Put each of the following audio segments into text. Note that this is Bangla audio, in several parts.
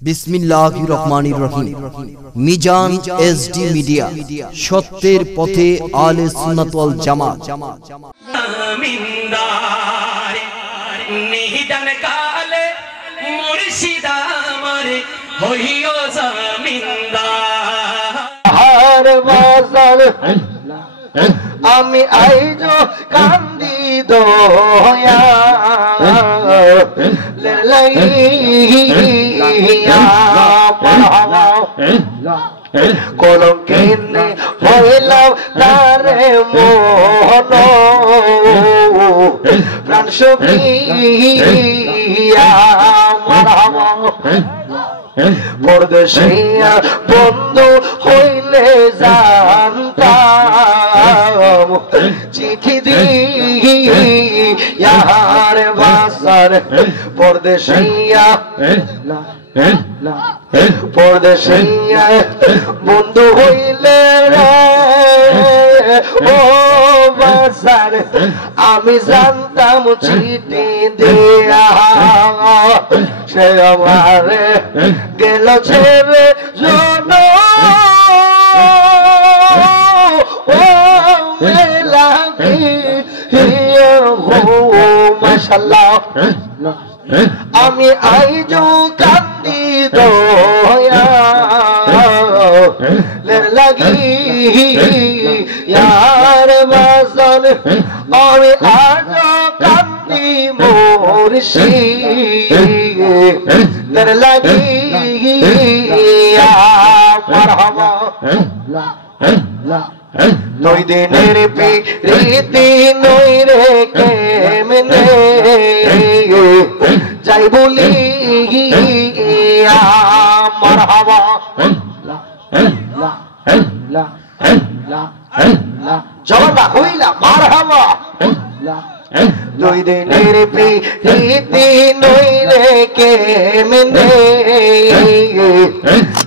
বিসমিল্লাহির রহমানির রহিম। মিজান এসডি মিডিয়া, সত্যের পথে আলে সুন্নাত ওয়াল জামাত। জমিনদার নিহিদান কালে মুর্শিদ আমার হইও জমিনদার। হার বাজার আমি আইজো কান্দি দয়া লাগিয়া কলঙ্কিনে হইলাম তারে মোহন প্রাণ সখিয়া মারহাবা পরদেশিয়া বন্ধু হইলে জানতাম চিঠি দিয়ার বাসার পরদেশিয়া পরদেশিয়া বন্ধু হইলে ও বাসার আমি জানতাম চিঠি দিয়া সে আমারে গেল ছেড়ে জন মাশাআল্লাহ আমি আইজো কান্দি দয়া লাগি ইয়ার বাসন আমি আইজো কান্দি মুর্শিদ লাগি মারহাবা নই দিনের প্রীতি নই রে কেমনে যাই বলি মারহাবা জবাবা হইলা মারহাবা দুই দিনের প্রীতি নই রে কেমনে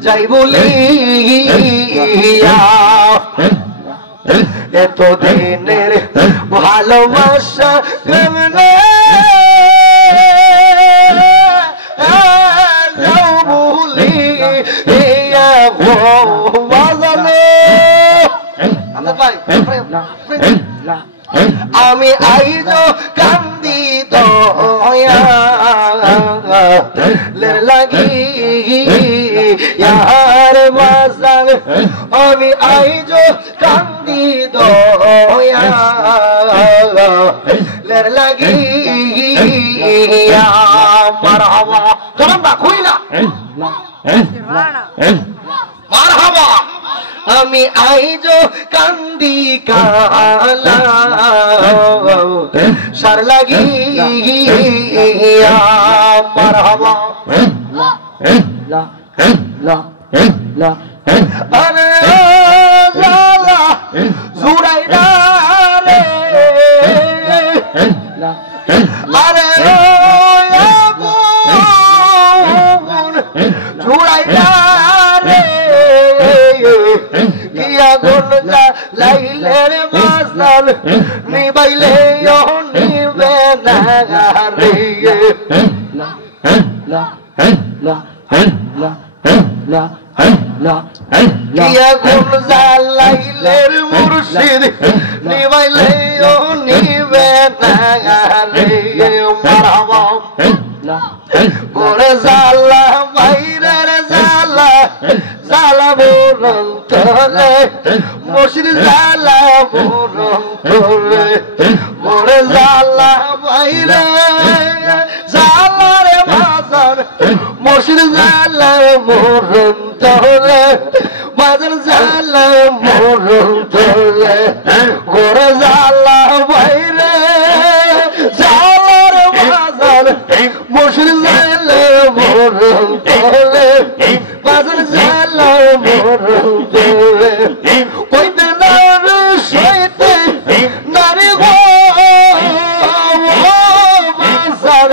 যাই বলি এত দিনের ভালোবাসা কেমনে বলি আমি আইজো কান্দি দয়া লাগি ইয়ার বাসার আমি আইজো কান্দি দয়া লাগি মারহাবা জবাবা কইলা মারহাবা আমি আইজো কান্দি কালা সার লাগি মারহাবা আরে লালা জুড়াই রে আরে জুড়াই রে কিয়া গুনজা লাইলের বাসন নিবাইলে নিবে না রে কিয়া গুনজা লাইলের মুর্শিদ নিবাইলে নিবে না রে মারহাবা করে জালা বাইরের জালা জালা বরং তোলে মুর্শিদ জালা বরং তোলে করে জালা বাইরে জালার বাজার মুর্শিদ জালা বরং তোলে বাজার জালা বরং তোলে করে জালা বাইরে জালার বাজার মুর্শিদ জালা বরং তোলে বাজার জালা বরং তোলে কইতে না সইতে নারী গো বাজার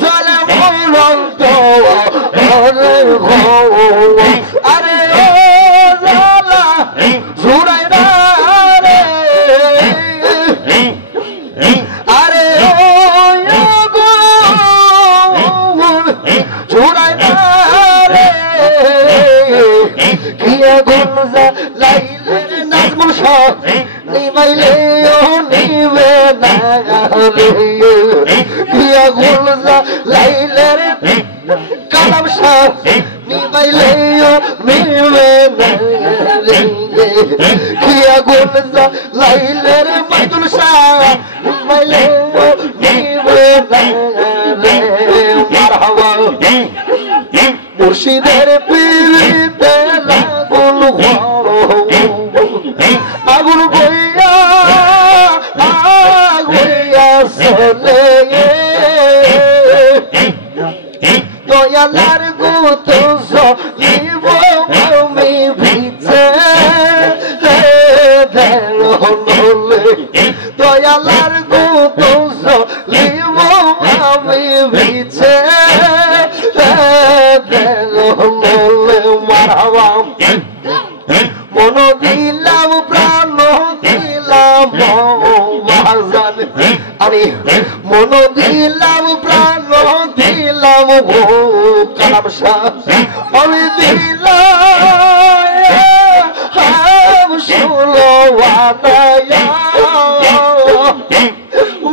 জালা বরং তোলে গো আরে জালা জুড়াই রে আরে গো জুড়াই কিয়া গুলজা লাইলে নাজমুল শাহ নিবাইলে ও নিবে না রে কিয়া গুলজা লাইলে কালাম শাহ নিবাইলে ও নিবে না রে কিয়া গুলজা লাইলে মাইদুল শাহ নিবাইলে ও নিবে না রে মারহাবা মুর্শিদের পীরিতে আগুন আগুন বইয়া আগুয়া চলে দয়ালার গুত লিব আমি ভিজে দয়ালার গুত লিব আমি ভিজে মারহাবা মন দিলাম প্রাণ দিলাম বাজান আরে মন দিলাম প্রাণ দিলাম গো কালাম শাহ আমি দিলাম শুনো ওয়াদায়া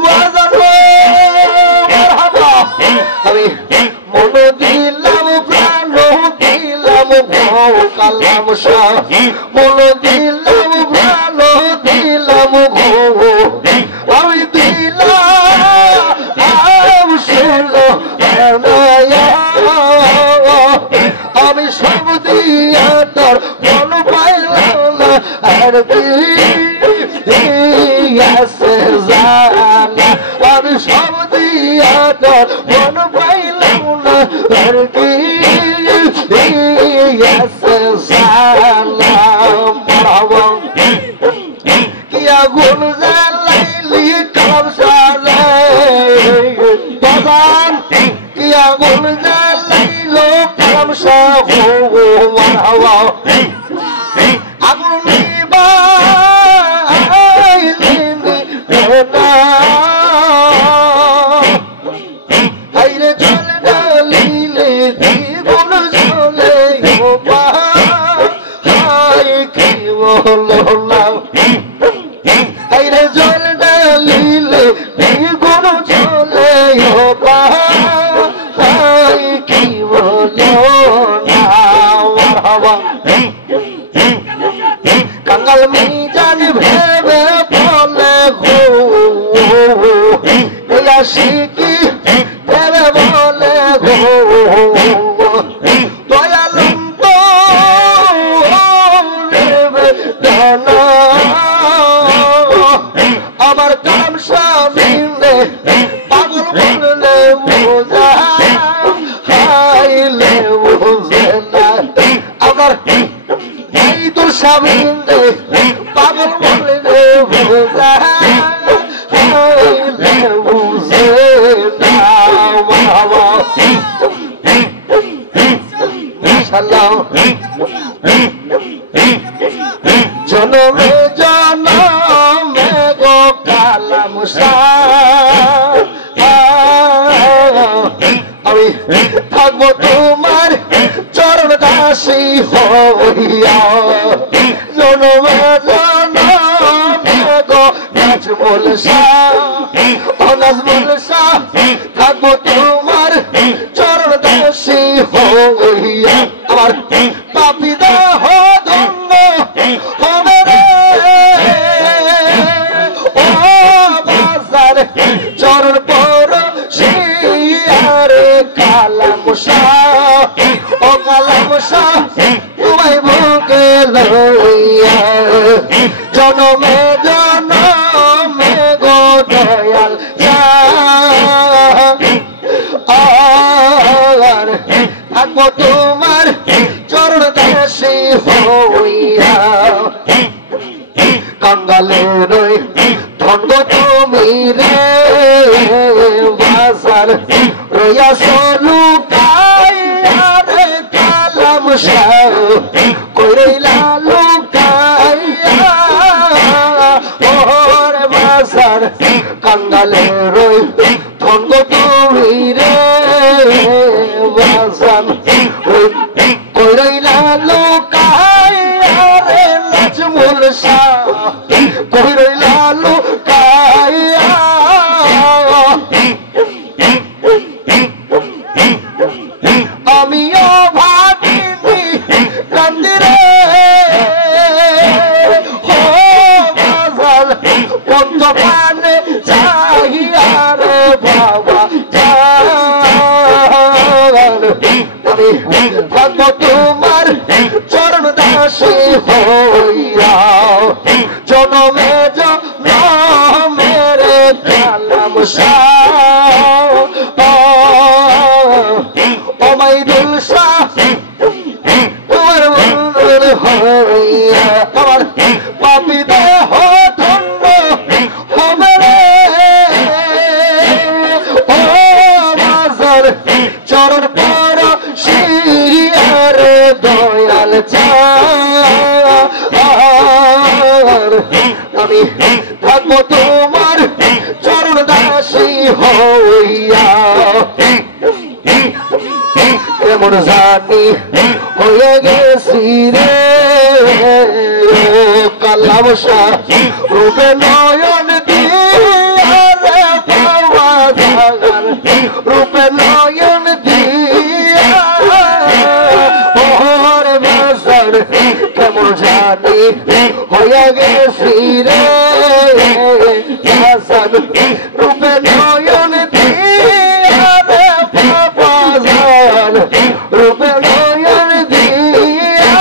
বাজান মারহাবা আমি মন দিলাম প্রাণ দিলাম গো কালাম শাহ মন দিলাম প্রাণ দিলাম গো আমি দিলাম শুনো আমি সব দিয়া তোর মন পাইলাম না আর কি আছে জানা আমি সব দিয়া তোর মন পাইলাম না আর কি আছে জানা মারহাবা কিয়া গুল জালাইলি কালাম শাহ বাজান কিয়া গুল জালাইলো কালাম শাহ মারহাবা আগুন নিবাইলি না হাইরে জল ডালিলে দ্বিগুণ জ্বলে ও হাই কি বলো হাইরে জল ডালিলে দ্বিগুণ জ্বলে ও হাই কি বলো না মারহাবা কাঙ্গাল মিজান ভেবে বলে গো শিকি ভেবে বলে গো দয়ালম তো আমার কাম সামনে পাগল বললে বোঝা হাইলে বোঝে না আমার এই তো সামনে পাগল বললে বোঝা হাইলে বোঝে না মারহাবা ইনশাআল্লাহ জনমে জনমে গো কালাম শাহ আমি থাকবো তোমার চরণ দাসী হইয়া জনমে জনমে গো নাজমুল শাহ নাজমুল শাহ থাকবো তোমার চরণ দাসী হইয়া আমার পাপী দেহ ধন্য হবে রে ও বাজার চরণ পর শিয়ারে কালাম শাহ ও কালাম শাহ তোমায় বুকে লইয়া জনমে জনমে গো দয়াল আর থাকবো তোমার চরণ দাসী হইয়া কাঙ্গালের ধন তুমি রে বাজার রইয়া লুকাইয়া রে কালাম শাহ কইরা লুকাইয়া ওরে বাজার কাঙ্গালের ধন তুমি রে বাজার কইরা লোক আমিও ভাবিনি কান্দি রে ও বাজার পঞ্চ প্রাণে চাহিয়া রে বাবা আমি থাকবো তোমার চরণ দাসী হইয়া জনমে জনমের কালাম শাহ ওমাইদুল শাহ তোমার বন্ধুর হইয়া আমার পাপি দেহ ধন্য হবে রে ও বাজার চরণ পর শিয়ারে দয়াল চার আমি থাকবো তোমার চরণ দাসী হইয়া এমন জানি হয়ে গেছি রে কালাম শাহ রূপে নয়ন দিয়া রে বাবা জাগার রূপে নয়ন দিয়া ওর বাজার কেমন জানি হয়ে গেছি রে হাসান রূপে নয়ন দিয়া রে বাবা জান রূপে নয়ন দিয়া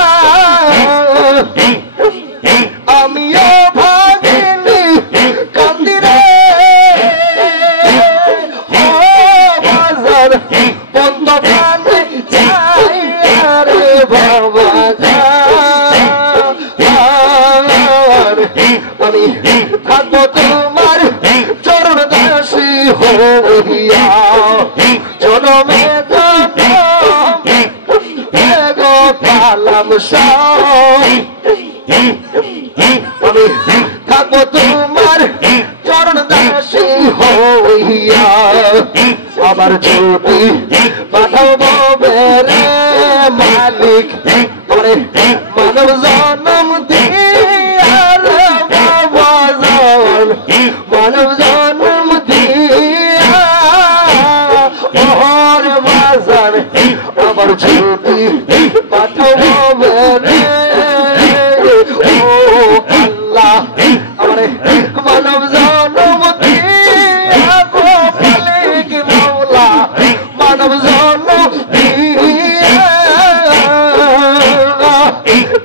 আমিও ভাবিনি কান্দি রে ও বাজার পন্থ প্রাণে চাইয়া রে বাবা আমি থাকবো তোমার চরণ দাসী হইয়া জনমে জনমে গো কালাম শাহ আমি থাকবো তোমার চরণ দাসী হইয়া আবার যদি পাঠাও বেরে মালিক করে মানব জন্ম দিয়া রে বাবা জান মানব জন্ম দিয়া ওর বাজার আবার যদি পাঠাও বেরে ও আল্লাহ আমার মানব জন্ম দিয়া গো মালিক মাওলা মানব জন্ম দিয়া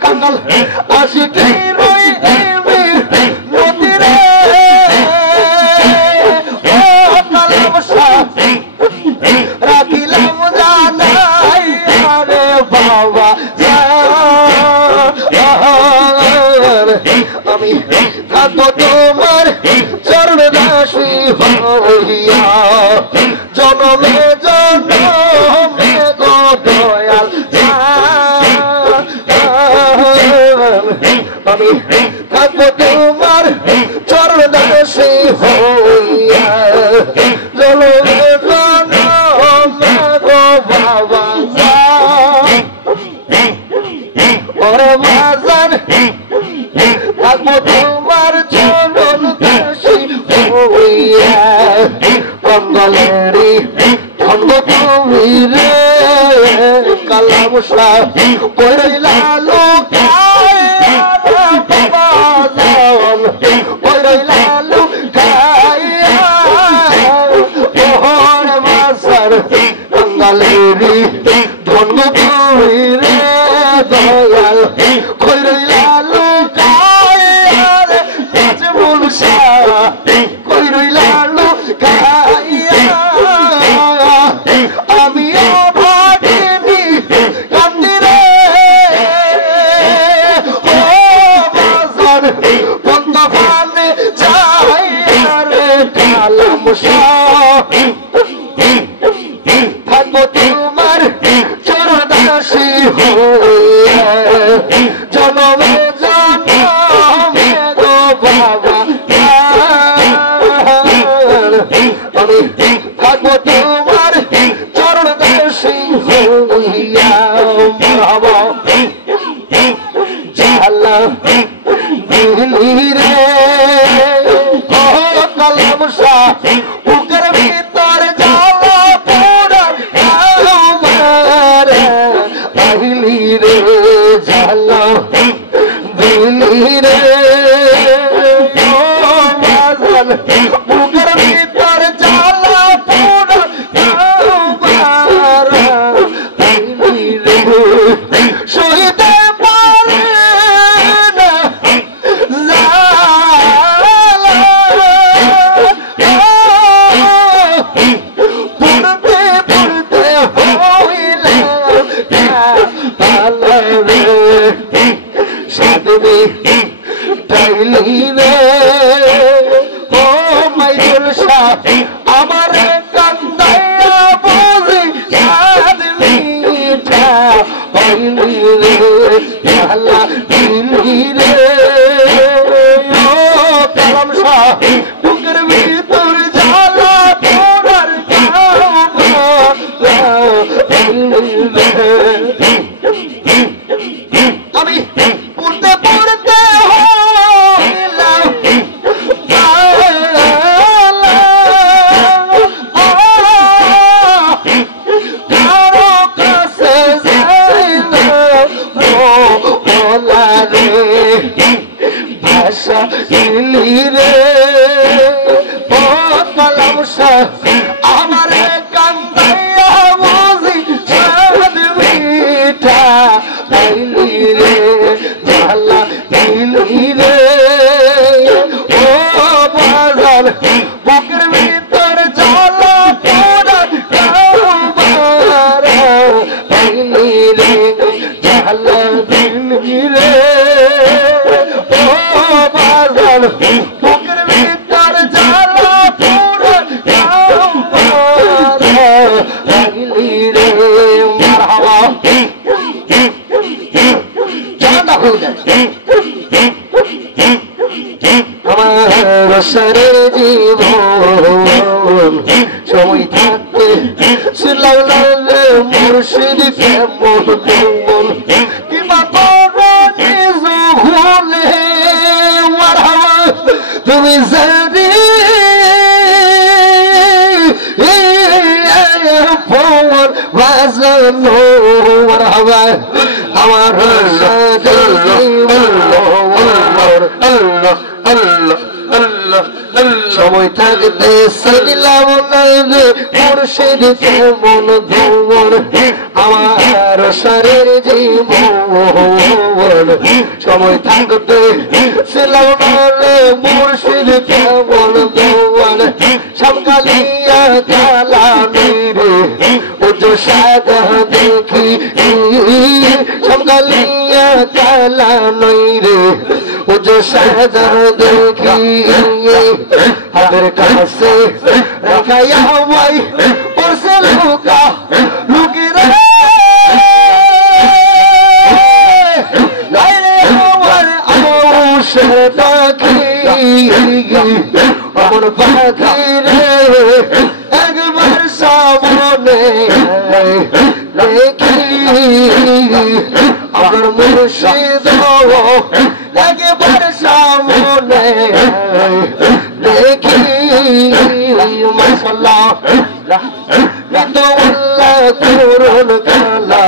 কাঙ্গাল আশিকি রই নদী রে ও কালাম শাহ রাখিলাম জানাই রে বাবা আমি থাকবো তোমার চরণ দাসী হইয়া জনমে জনমে গো দয়াল আমি থাকবো তোমার চরণ দাসী হইয়া জনমে জনমে গো বাবা ওরে বাজার থাকবো তোমার চরণ দাসী হইয়া কঙ্গলেরি ধন্য তুমি রে কালাম শাহ কইলা লোকায় বাবা জান কইলা লোকায় ওহর বাজার কঙ্গলেরি ধন্য তুমি রে দয়াল কইলা লোকায় রে নাজমুল শাহ কইলা লোকায় আমিও ভাবিনি কান্দি রে ও বাজার পন্থ প্রাণে চাইয়া রে কালাম শাহ থাকবো তোমার চরণ দাসী হইয়া জনমে জনমে গো বাবা আমি থাকবো তোমার চরণ দাসী হইয়া বাবা জালা দিলি রে ও কালাম শাহ বুকের ভিতর জ্বালা পোড়া পাইলি রে জ্বালা দিলি রে বাজান বুকের ভিতর জ্বালা পুরা পাইলি রে সইতে পারে না পড়তে পড়তে হইলাম ভালো রে সাধবি ডাইলি রে ও মাইদুল শাহ আমার কান্দাইয়া বুঝি সাধবি হইলি রে ভালা দিলি রে ও কালাম শাহ বুকের ভিতর জ্বালা পোড়ার আমি পড়তে পড়তে হইলাম কারো কাছে বলা রে ভাষা দিলি রে ও কালাম শাহ আমার কান্দাইয়া বুঝি সাদ মিঠা পাইলি রে জ্বালা দিলি রে ও বাজার বুকের ভিতর জ্বালা পোড়ার পাইলি রে জ্বালা দিলি রে ও বাজার বুকের ভিতর জ্বালা পোড়ার পাইলি রে মারহাবা জানা হয়ে যায় আমার সারে জীবন সময় থাকতে ছিলাম না মুর্শিদ কেমন কেমন কিংবা নিজ ভুলে মারহাবা তুমি জানি ফোন বাজানো মারহাবা আমার সাথে আল্লাহ আল্লাহ আল্লাহ সময় থাকতে ছিলাম না রে মুর্শিদ কেমন ধুমন আমার শরীর জীবন সময় থাকতে ছিলাম না রে মুর্শিদ কেমন ধুমন সমকালিয়া কালামি রে উজ্জ সাদা দেখি সমকালিয়া কালামি রে উজ্জ সাদা দেখি হাতের কাছে রাখাইয়া হওয়াই পড়ছে লুকা লুকি রে আমার আউশের পাখি আমার পাখি রে একবার সামনে দেখি আমার মুর্শিদ একবার সামনে দেখি মাশাআল্লাহ বিদুল্লাহ করুন কালা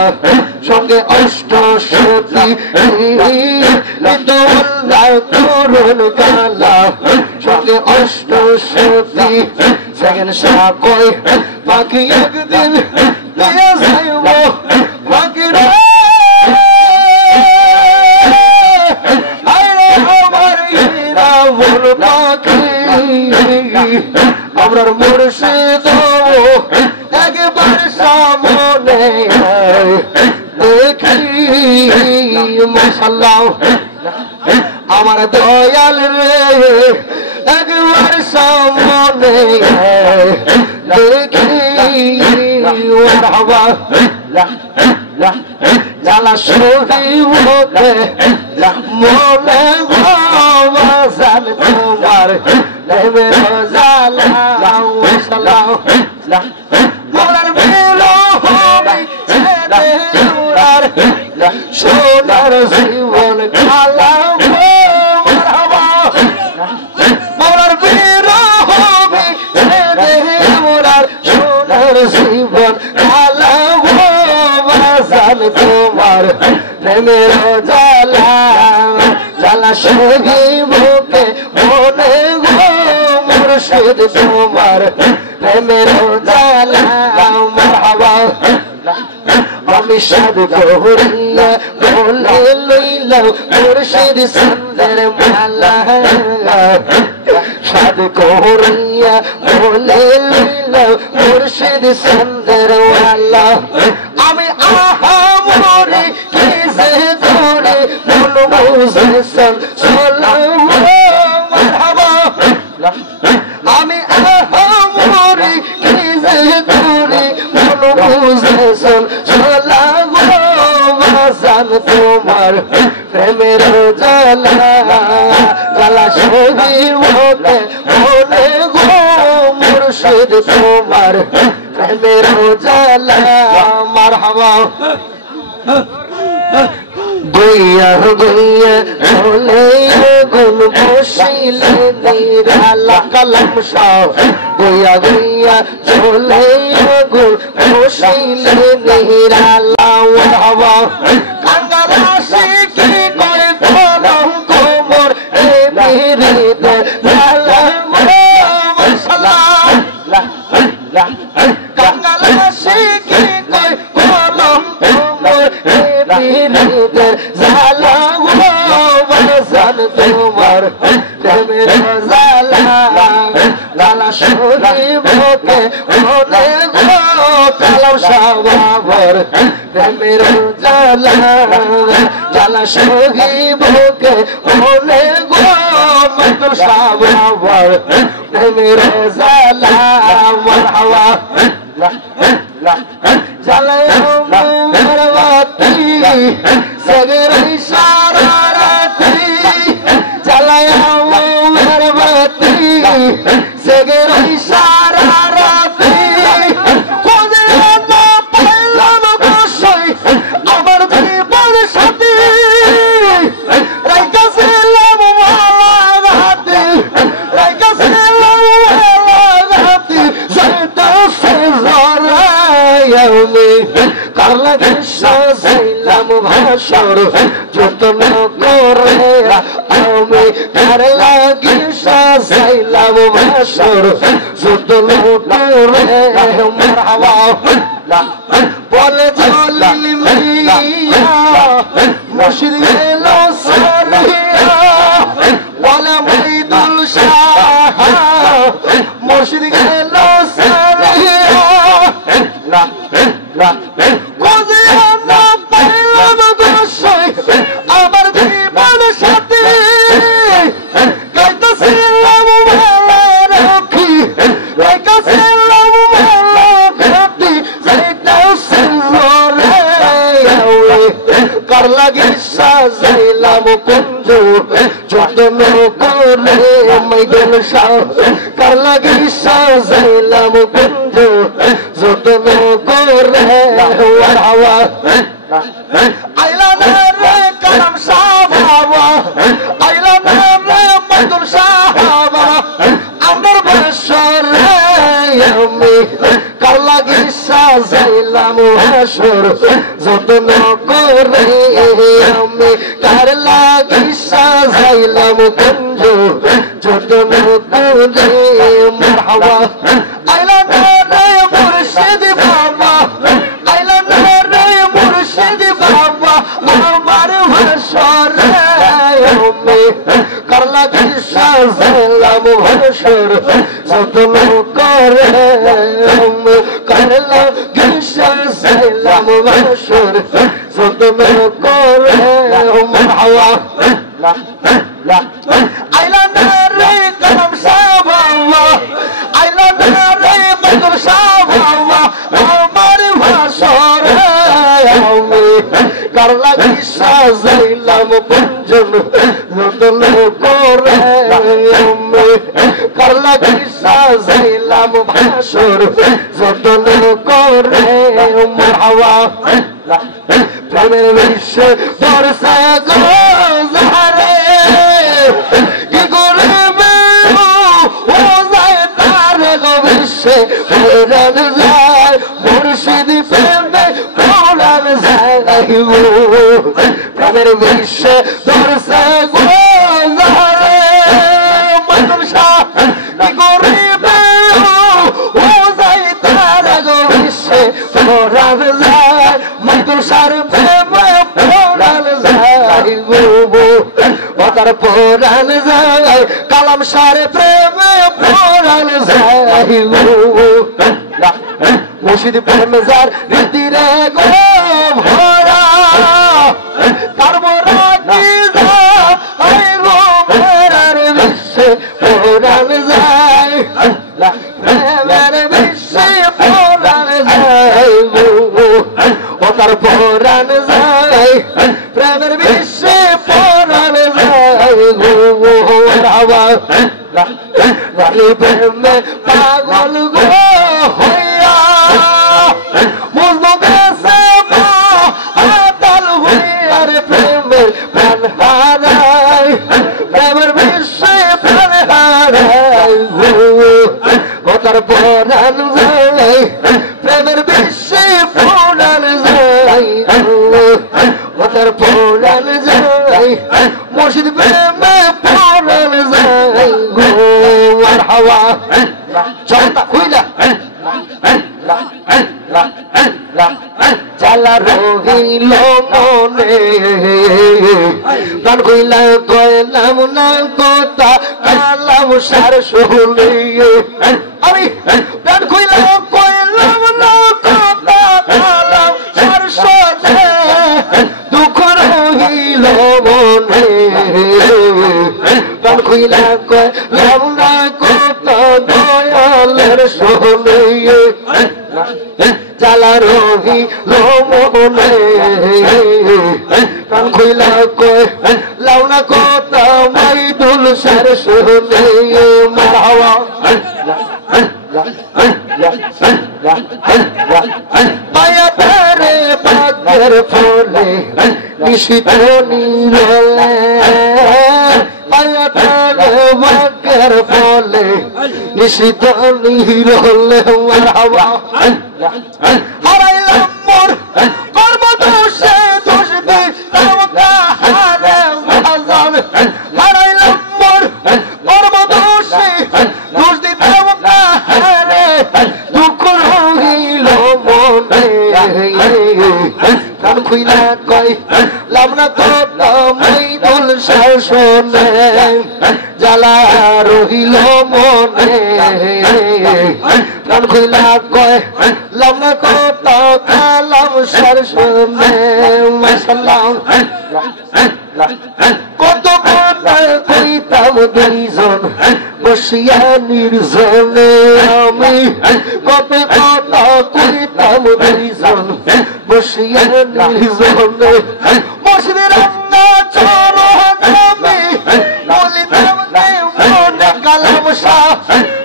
সঙ্গে অষ্টশতী বিদুল্লাহ করুন কালা সঙ্গে অষ্টশতী সেকেন্ড সাকই বাকি একদিন দিয়ে যাইব বাকি রে আমার মুর্শিদ একবার সামনে দেখি মাশাআল্লাহ আমার দয়াল রে একবার সামনে দেখি মারহাবা জালা শরী হতে মনে ভাবাজান তোমার নেবে জালা মাশাআল্লাহ মোলার বেলো হবে ছেড়ে উড়ার সোনার জীবন খালা মারহাবা মোলার বেলো হবে ছেড়ে উড়ার সোনার জীবন খালা বাজান তোমার তোমার প্রেমের জ্বালা জ্বালা সহি বুকে মনে গো মুর্শিদ তোমার প্রেমের জ্বালা মারহাবা আমি সাধু করিয়া বলে লইলাম মুর্শিদ সুন্দর মালা সাধু করিয়া বলে লইলাম মুর্শিদ সুন্দর মালা আমি আহা মরে কি যে করে মন বুঝে সালাম মারহাবা আমি আহা মরে কি যে করে মন বুঝে সালাম বাজান তোমার প্রেমের জ্বালা জ্বালা সহি মুখে মনে গো মুর্শিদ তোমার প্রেমের জ্বালা মারহাবা গুইয়া গুইয়া বলে গুন বসিলে নিরালা কলম শাহ গুইয়া গুইয়া চলে গুন বসিলে নিরালা হাওয়া কাঙ্গারাশি কি করে ফলম কোমর এ বিরিতে লালা মাশাআল্লাহ কাঙ্গারাশি কি করে ফলম কোমর এ বিরিতে জালা বাজান তোমার প্রেমের জালা লালা সহি বুকে মনে গো কালাম সাবাবর প্রেমের জালা জালা সহি বুকে মনে গো মধুর সাবাবর প্রেমের জালা মারহাবা জালায়া মারওয়াতি সগর ইশারাতি জালায়া মারওয়াতি সগর ইশারাতি কোজে না পাইলাম বসই আমার জীবন সাথী রাইকাছিলাম মালাঘাটি রাইকাছিলাম মালাঘাটি যাইতাছে জরায়ামি কালা কৃষ্ণ সাইলাম ভাষর যতন করে আমি কার লাগি সাইলাম ভাষর যতন করে মারহাবা বলে জলিল মিয়া মুর্শিদ এলো সারিয়া বলে মঈদুল শাহ মুর্শিদ এলো সারিয়া কোজে না পাইলাম বসই আমার জীবন সাথী গাইতেছিলাম মালা রাখি গাইতেছিলাম মালা ঘাটি যাইতেছে জোরে কার লাগি সাজাইলাম কুঞ্জ যতন করে মঈদুল শাহ কার লাগি সাজাইলাম কুঞ্জ যতন করে হাওয়া আইলা না রে কালাম সাহাবা আইলা না রে মঈদুল শাহ আমার বছরে আমি কার লাগি সাজাইলাম হাসর যতন করে আমি কার লাগি সাজাইলাম কুঞ্জ যতন করে মারহাবা আইলা না রে মুর্শিদ বাবা আইলা না রে মুর্শিদ বাবা আমার ভাষরে আমি কার লাগি সাজাইলাম হাসর যতন করে আমি কার লাগি সাজাইলাম হাসর যতন করে মারহাবা আইলা না রে কালাম সাবা আইলা না রে মধুর সাবা আমার ভাষরে আমি কার লাগি সাজাইলাম কুঞ্জন যতন করে আমি কার লাগি সাজাইলাম ভাষর যতন করে মারহাবা প্রেমের বিশ্ব বর্ষা গো জাহারে কি করবে ও যায় তার বিশ্বে ফেরান যায় মুর্শিদ প্রেমে পড়ার যাইব প্রেমের বিশ্বে ধরছে গো যারে মানুষা কি করিবে ও যাই তার গো বিশ্বে পরাণ যায় মানুষার প্রেমে পরাণ যাইব ও তার পরাণ যায় কালাম সারে প্রেমে পরাণ যাইব মুর্শিদ প্রেমে যার রীতিরে গো ভরা তার মোরা কি যায় গো পরাণ বিশ্বে পরাণ যায় প্রেমের বিশ্বে পরাণ যায় ও তার পরাণ যায় প্রেমের বিশ্বে পরাণ যায় প্রেমে পাগল গো হইয়া বুঝবো গেছে আতাল হইয়ার প্রেমের প্রাণ হারায় প্রেমের বিশ্বে প্রাণ হারায় ও তার পরাণ যায় প্রেমের বিশ্বে পরাণ যায় ও তার পরাণ যায় মুর্শিদ প্রেমে পরাণ যায় আর হাওয়া চলতা হইলা চালা রহিল মনে প্রাণ কইলা কইলাম না কথা কালাম সার শুনে আমি প্রাণ কইলা কইলাম না কথা কালাম সার শুনে দুঃখ রহিল মনে প্রাণ কইলা কইলাম না কথা দয়ালের শুনে চালা রহি মনে কান খুইলা কয় লাউনা কথা মাইদুল সার শুনে মারহাবা পায়া তারে বাগের ফলে নিশিত নীলে পায়া তারে বাগের ফলে নিশিত নীলে মারহাবা হারাইলাম মোর কর্ম দোষে দোষ দিতাম হারে ভাজন হারাইলাম মোর কর্ম দোষে দোষ দিতাম হারে দুঃখ রহিল মনে কান খুইলা কই লামনা কথা মাইদুল শাসনে জ্বালা রহিল মনে কান খুইলা কয় লামনা কথা কালাম শাসনে মাশাআল্লাহ কত কথা কইতাম দুইজন বসিয়া নির্জনে আমি কত কথা কইতাম দুইজন বসিয়া নির্জনে মুর্শিদের রাঙ্গা চরণে বলিতাম মনে কালাম শাহ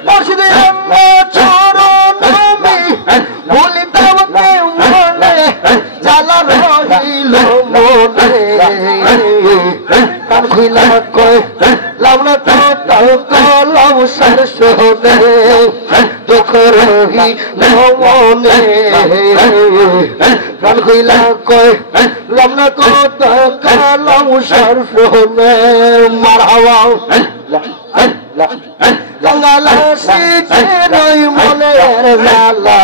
মুর্শিদের রাঙ্গা চরণে বলিতাম মনে জ্বালা রহিল মনে কান খুইলা কয় লাউনা কথা কলাম সার শুনে দুঃখ রহিল মনে কান খুইলা কয় লাউনা কথা কলাম সার শুনে মারহাবা গঙ্গালা শিখে রই মনের জালা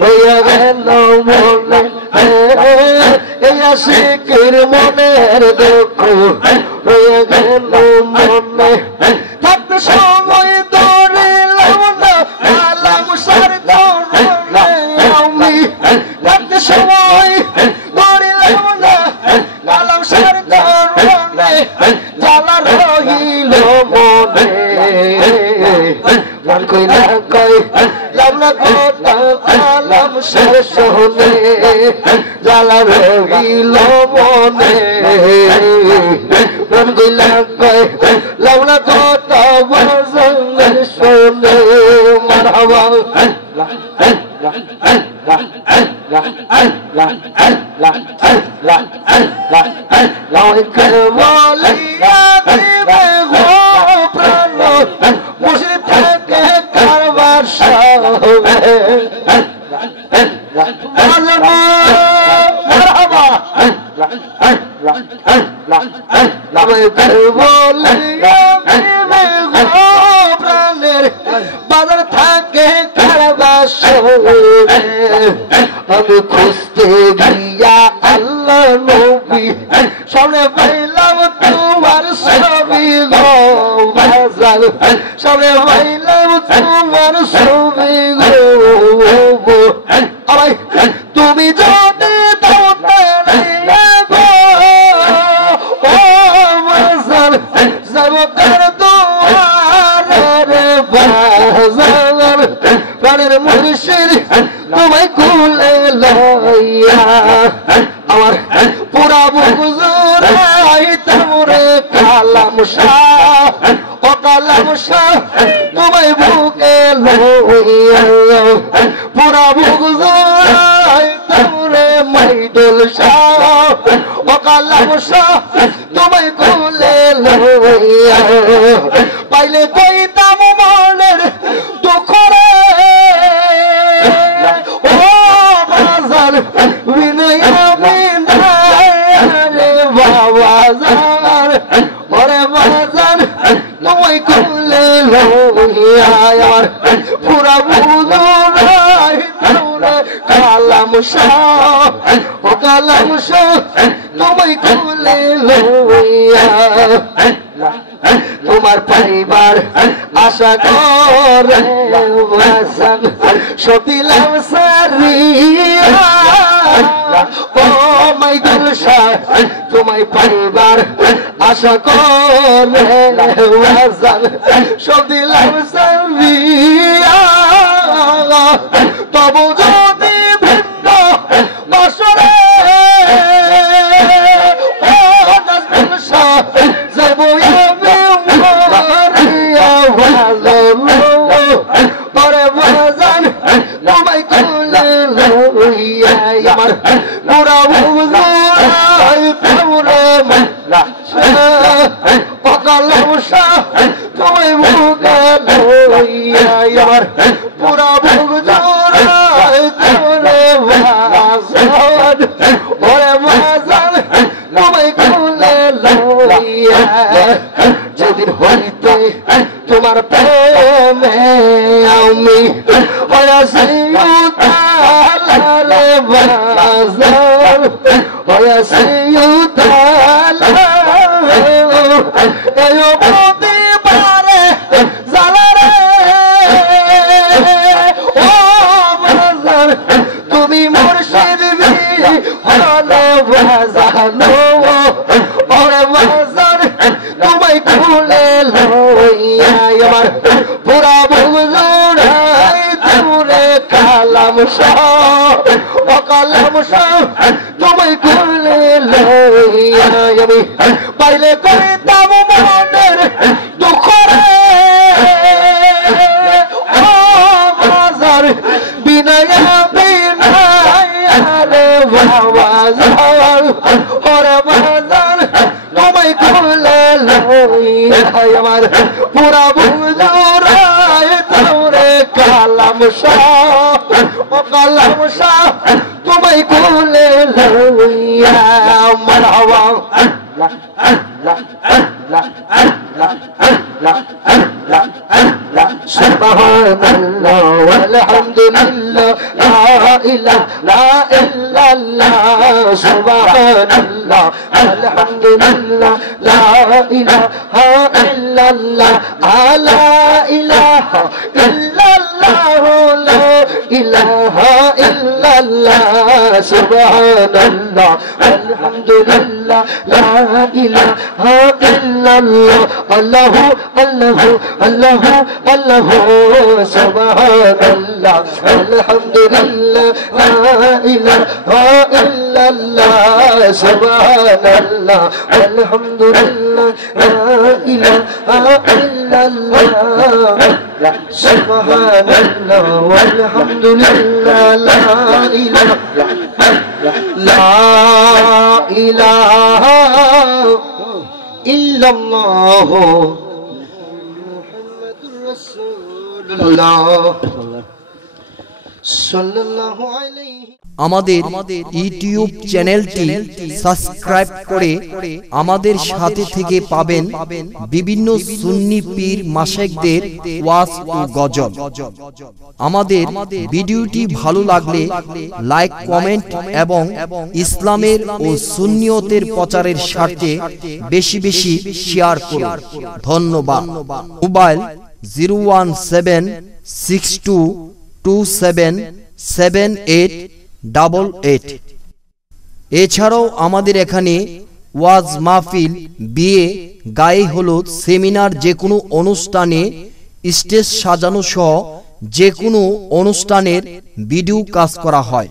হইয়া গেল মনে ইয়া শিখির মনের দুঃখ হইয়া গেল মনে থাকতে সময় ধরিলাম না কালাম সার চরণে আমি থাকতে সময় ধরিলাম না কালাম সার চরণে জ্বালা রহিল মনে প্রাণ কইলা কই লামনা কথা কালাম সার শুনে জ্বালা রহিল মনে প্রাণ কইলা কই লামনা কথা বাজার শুনে মারহাবা মুর্শিদ থেকে কারবার হবে নামে বলি প্রাণের বাজার থাকে কারবাস আমি খুঁজতে গিয়া আল্লাহ নবী সামনে পাইলাম তোমার ছবি গো বাজার সামনে পাইলাম তোমার ছবি গো আলাই তুমি যদি দাও গো ও বাজার যাব কার দুয়ারে বাজার প্রাণের মুর্শিদ তোমায় কুলে লইয়া আমার পুরা বুকুজুরাই তোরে কালাম শাহ ও কালাম শাহ তোমায় বুকে লইয়া পুরা বুকুজুরাই তোরে মাইদুল শাহ ও কালাম শাহ তোমায় কুলে লইয়া পাইলে কইতাম মনের দুঃখ রে ও বাজার বিনয় রে বাজার ওরে বাজার তোমায় কুলে লইয়া আমার পুরা বুঝাই তোরে কালাম শাহ ও কালাম শাহ তোমায় কুলে লইয়া তোমার পরিবার আশা করে সতিলাম সারিয়া ও মাইদুল শাহ তোমায় পরিবার আশা করে সতিলাম সারিয়া তবু যদি ভিন্ন বসরে ও নাজমুল শাহ যাবো তোমায় কুলে লইয়া আমার পুরা বুঝাই তোরে কালাম শাহ তোমায় বুকে লইয়া আমার পুরা বুঝাই তোরে বাজার ওরে বাজার তোমায় কুলে লইয়া যেদিন হইতে তোমার প্রেমে আমি হয়েছি উতালারে বাজার হয়েছি উতালা এই প্রতিবারে জালারে ও বাজার তুমি মুর্শিদ হলে বাজানো ওরে বাজার তোমায় কুলে লইয়া আমার পুরা বুঝাই তোরে কালাম শাহ ও কালাম শাহ তোমায় কুলে লইয়া আমি পাইলে কইতাম মনের দুঃখ রে ও বাজার বিনয় রে বাজার ওরে বাজার তোমায় কুলে লইয়া আমার পুরা বুঝাই তোরে কালাম শাহ ও কালাম শাহ তোমায় কুলে লইয়া মারহাবা সুবহানাল্লাহ ওয়ালহামদুলিল্লাহ লা ইলাহা ইল্লাল্লাহ সুবহানাল্লাহ আলহামদুলিল্লাহ লা ইলাহা ইল্লাল্লাহ লা ইলাহা ইল্লাল্লাহ লা ইলাহা ইল্লাল্লাহ সুবহানাল্লাহ আলহামদুলিল্লাহ লা ইলাহা ইল্লাল্লাহ আল্লাহু আল্লাহু আল্লাহু আল্লাহু সুবহানাল্লাহ আলহামদুলিল্লাহ লা ইলাহা ইল্লাল্লাহ সুবহানাল্লাহ আলহামদুলিল্লাহ লা ইলাহা ইল্লাল্লাহ সুবহানাল্লাহ ওয়ালহামদুলিল্লাহ লা ইলাহা ইল্লাল্লাহ মুহাম্মাদুর রাসূলুল্লাহ সাল্লাল্লাহু আলাইহি। আমাদের ইউটিউব চ্যানেলটি সাবস্ক্রাইব করে আমাদের সাথে থেকে পাবেন বিভিন্ন সুন্নি পীর মাশায়েখদের ওয়াজ ও গজল। আমাদের ভিডিওটি ভালো লাগলে লাইক, কমেন্ট এবং ইসলামের ও সুন্নিয়তের প্রচারের স্বার্থে বেশি বেশি শেয়ার করুন। ধন্যবাদ। মোবাইল 01762277888। এছাড়াও আমাদের এখানে ওয়াজ মাহফিল, বিয়ে, গায়ে হলুদ, সেমিনার, যে কোনো অনুষ্ঠানে স্টেজ সাজানো সহ যে কোনো অনুষ্ঠানের ভিডিও কাজ করা হয়।